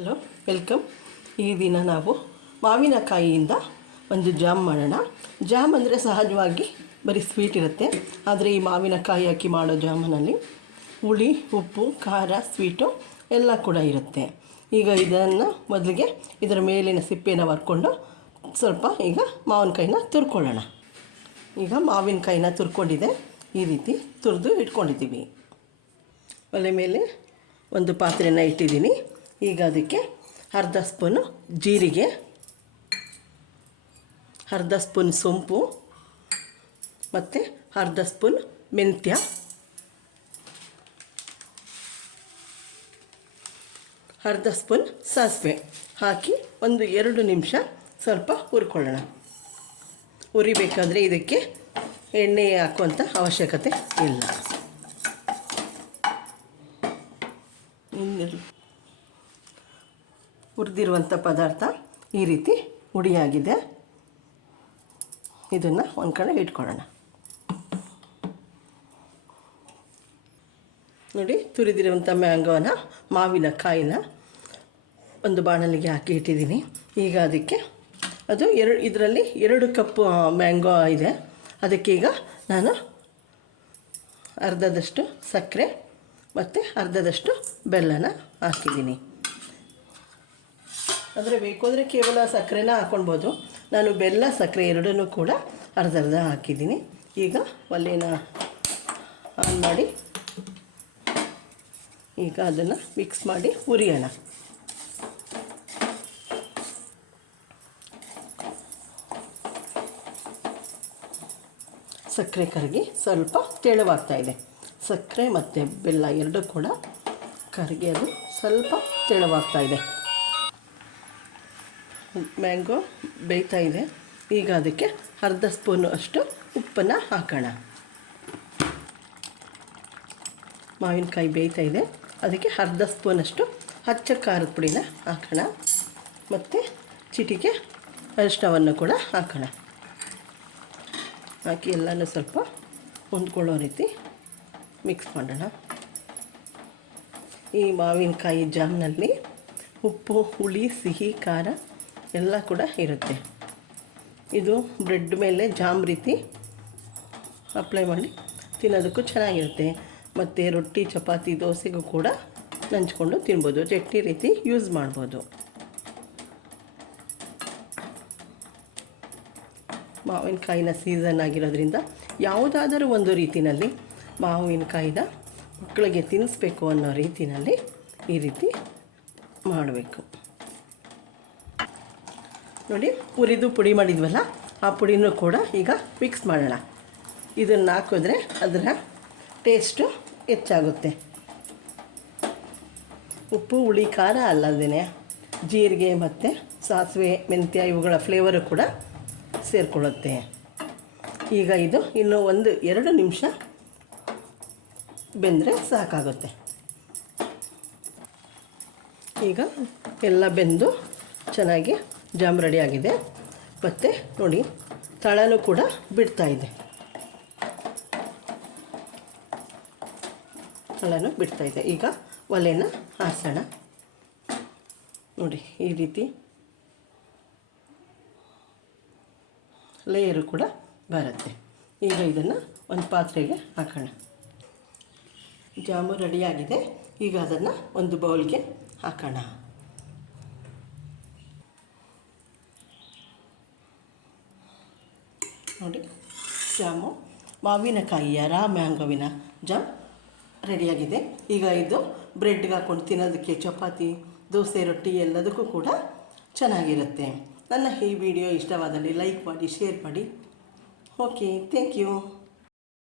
Hello, welcome. ಈ ದಿನ ನಾವು ಮಾವಿನಕಾಯಿಯಿಂದ ಒಂದು ಜಾಮ್ ಮಾಡೋಣ. ಜಾಮ್ ಅಂದರೆ ಸಹಜವಾಗಿ ಬರೀ ಸ್ವೀಟ್ ಇರುತ್ತೆ, ಆದರೆ ಈ ಮಾವಿನಕಾಯಿ ಹಾಕಿ ಮಾಡೋ ಜಾಮನಲ್ಲಿ ಹುಳಿ, ಉಪ್ಪು, ಖಾರ, ಸ್ವೀಟು ಎಲ್ಲ ಕೂಡ ಇರುತ್ತೆ. ಈಗ ಇದನ್ನು ಮೊದಲಿಗೆ ಇದರ ಮೇಲಿನ ಸಿಪ್ಪೆನ ಬರ್ಕೊಂಡು ಸ್ವಲ್ಪ ಈಗ ಮಾವಿನಕಾಯಿನ ತುರ್ಕೊಳ್ಳೋಣ. ಈಗ ಮಾವಿನಕಾಯಿನ ತುರ್ಕೊಂಡಿದೆ, ಈ ರೀತಿ ತುರಿದು ಇಟ್ಕೊಂಡಿದ್ದೀವಿ. ಒಲೆ ಮೇಲೆ ಒಂದು ಪಾತ್ರೆನ ಇಟ್ಟಿದ್ದೀನಿ. ಈಗ ಅದಕ್ಕೆ ಅರ್ಧ ಸ್ಪೂನು ಜೀರಿಗೆ, ಅರ್ಧ ಸ್ಪೂನ್ ಸೋಂಪು ಮತ್ತು ಅರ್ಧ ಸ್ಪೂನ್ ಮೆಂತ್ಯ, ಅರ್ಧ ಸ್ಪೂನ್ ಸಾಸಿವೆ ಹಾಕಿ ಒಂದು 2 ನಿಮಿಷ ಸ್ವಲ್ಪ ಹುರ್ಕೊಳ್ಳೋಣ. ಹುರಿಬೇಕಾದ್ರೆ ಇದಕ್ಕೆ ಎಣ್ಣೆ ಹಾಕುವಂಥ ಅವಶ್ಯಕತೆ ಇಲ್ಲ. ಹುರಿದಿರುವಂಥ ಪದಾರ್ಥ ಈ ರೀತಿ ಹುಡಿಯಾಗಿದೆ. ಇದನ್ನು ಒಂದು ಕಡೆ ಇಟ್ಕೊಳ್ಳೋಣ. ನೋಡಿ, ತುರಿದಿರುವಂಥ ಮಾವಿನಕಾಯಿನ ಒಂದು ಬಾಣಲಿಗೆ ಹಾಕಿ ಇಟ್ಟಿದ್ದೀನಿ. ಈಗ ಅದಕ್ಕೆ ಅದು ಇದರಲ್ಲಿ 2 ಕಪ್ ಮ್ಯಾಂಗೋ ಇದೆ. ಅದಕ್ಕೆ ಈಗ ನಾನು ಅರ್ಧದಷ್ಟು ಸಕ್ಕರೆ ಮತ್ತು ಅರ್ಧದಷ್ಟು ಬೆಲ್ಲನ ಹಾಕಿದ್ದೀನಿ. ಅಂದರೆ ಬೇಕು ಅಂದರೆ ಕೇವಲ ಸಕ್ಕರೆನ ಹಾಕ್ಕೊಳ್ಬೋದು. ನಾನು ಬೆಲ್ಲ, ಸಕ್ಕರೆ ಎರಡನ್ನೂ ಕೂಡ ಅರ್ಧ ಹಾಕಿದ್ದೀನಿ. ಈಗ ಒಲೆನ ಆನ್ ಮಾಡಿ ಈಗ ಅದನ್ನು ಮಿಕ್ಸ್ ಮಾಡಿ ಹುರಿಯೋಣ. ಸಕ್ಕರೆ ಕರಗಿ ಸ್ವಲ್ಪ ತೆಳುವಾಗ್ತಾಯಿದೆ. ಸಕ್ಕರೆ ಮತ್ತು ಬೆಲ್ಲ ಎರಡೂ ಕೂಡ ಕರಗಿ ಅದು ಸ್ವಲ್ಪ ತೆಳುವಾಗ್ತಾಯಿದೆ. ಮ್ಯಾಂಗೋ ಬೇಯ್ತಾ ಇದೆ. ಈಗ ಅದಕ್ಕೆ ಅರ್ಧ ಸ್ಪೂನು ಅಷ್ಟು ಉಪ್ಪನ್ನು ಹಾಕೋಣ. ಮಾವಿನಕಾಯಿ ಬೇಯ್ತಾ ಇದೆ, ಅದಕ್ಕೆ ಅರ್ಧ ಸ್ಪೂನಷ್ಟು ಅಚ್ಚ ಖಾರದ ಪುಡಿನ ಹಾಕೋಣ ಮತ್ತು ಚಿಟಿಕೆ ಅರಿಶಿನವನ್ನು ಕೂಡ ಹಾಕೋಣ. ಹಾಕಿ ಎಲ್ಲನೂ ಸ್ವಲ್ಪ ಹೊಂದ್ಕೊಳ್ಳೋ ರೀತಿ ಮಿಕ್ಸ್ ಮಾಡೋಣ. ಈ ಮಾವಿನಕಾಯಿ ಜಾಮ್ನಲ್ಲಿ ಉಪ್ಪು, ಹುಳಿ, ಸಿಹಿ, ಖಾರ ಎಲ್ಲ ಕೂಡ ಇರುತ್ತೆ. ಇದು ಬ್ರೆಡ್ ಮೇಲೆ ಜಾಮ್ ರೀತಿ ಅಪ್ಲೈ ಮಾಡಿ ತಿನ್ನೋದಕ್ಕೂ ಚೆನ್ನಾಗಿರುತ್ತೆ. ಮತ್ತು ರೊಟ್ಟಿ, ಚಪಾತಿ, ದೋಸೆಗೂ ಕೂಡ ನಂಚ್ಕೊಂಡು ತಿನ್ಬೋದು. ಚಟ್ನಿ ರೀತಿ ಯೂಸ್ ಮಾಡ್ಬೋದು. ಮಾವಿನಕಾಯಿನ ಸೀಸನ್ ಆಗಿರೋದ್ರಿಂದ ಯಾವುದಾದರೂ ಒಂದು ರೀತಿಯಲ್ಲಿ ಮಾವಿನಕಾಯಿನ ಮಕ್ಕಳಿಗೆ ತಿನ್ನಿಸ್ಬೇಕು ಅನ್ನೋ ರೀತಿಯಲ್ಲಿ ಈ ರೀತಿ ಮಾಡಬೇಕು. ನೋಡಿ, ಹುರಿದು ಪುಡಿ ಮಾಡಿದ್ವಲ್ಲ, ಆ ಪುಡಿನೂ ಕೂಡ ಈಗ ಮಿಕ್ಸ್ ಮಾಡೋಣ. ಇದನ್ನು ಹಾಕಿದ್ರೆ ಅದರ ಟೇಸ್ಟು ಹೆಚ್ಚಾಗುತ್ತೆ. ಉಪ್ಪು, ಹುಳಿ, ಖಾರ ಅಲ್ಲದೇ ಜೀರಿಗೆ ಮತ್ತು ಸಾಸಿವೆ, ಮೆಂತ್ಯ ಇವುಗಳ ಫ್ಲೇವರು ಕೂಡ ಸೇರಿಕೊಳ್ಳುತ್ತೆ. ಈಗ ಇದು ಇನ್ನೂ 1-2 ನಿಮಿಷ ಬೆಂದರೆ ಸಾಕಾಗುತ್ತೆ. ಈಗ ಎಲ್ಲ ಬೆಂದು ಚೆನ್ನಾಗಿ ಜಾಮ್ ರೆಡಿಯಾಗಿದೆ. ಮತ್ತು ನೋಡಿ, ತಳನೂ ಕೂಡ ಬಿಡ್ತಾಯಿದೆ. ತಳನೂ ಬಿಡ್ತಾಯಿದೆ. ಈಗ ಒಲೆನ ಹಾಸೋಣ. ನೋಡಿ, ಈ ರೀತಿ ಲೇಯರು ಕೂಡ ಬರುತ್ತೆ. ಈಗ ಇದನ್ನು ಒಂದು ಪಾತ್ರೆಗೆ ಹಾಕೋಣ. ಜಾಮು ರೆಡಿಯಾಗಿದೆ. ಈಗ ಅದನ್ನು ಒಂದು ಬೌಲ್ಗೆ ಹಾಕೋಣ. ನೋಡಿ, ಜಾಮು ಮಾವಿನಕಾಯಿಯ ಮ್ಯಾಂಗೋವಿನ ಜಾಮ್ ರೆಡಿಯಾಗಿದೆ. ಈಗ ಇದು ಬ್ರೆಡ್ಗೆ ಹಾಕ್ಕೊಂಡು ತಿನ್ನೋದಕ್ಕೆ, ಚಪಾತಿ, ದೋಸೆ, ರೊಟ್ಟಿ ಎಲ್ಲದಕ್ಕೂ ಕೂಡ ಚೆನ್ನಾಗಿರುತ್ತೆ. ನನ್ನ ಈ ವಿಡಿಯೋ ಇಷ್ಟವಾದಲ್ಲಿ ಲೈಕ್ ಮಾಡಿ, ಶೇರ್ ಮಾಡಿ. Okay, thank you.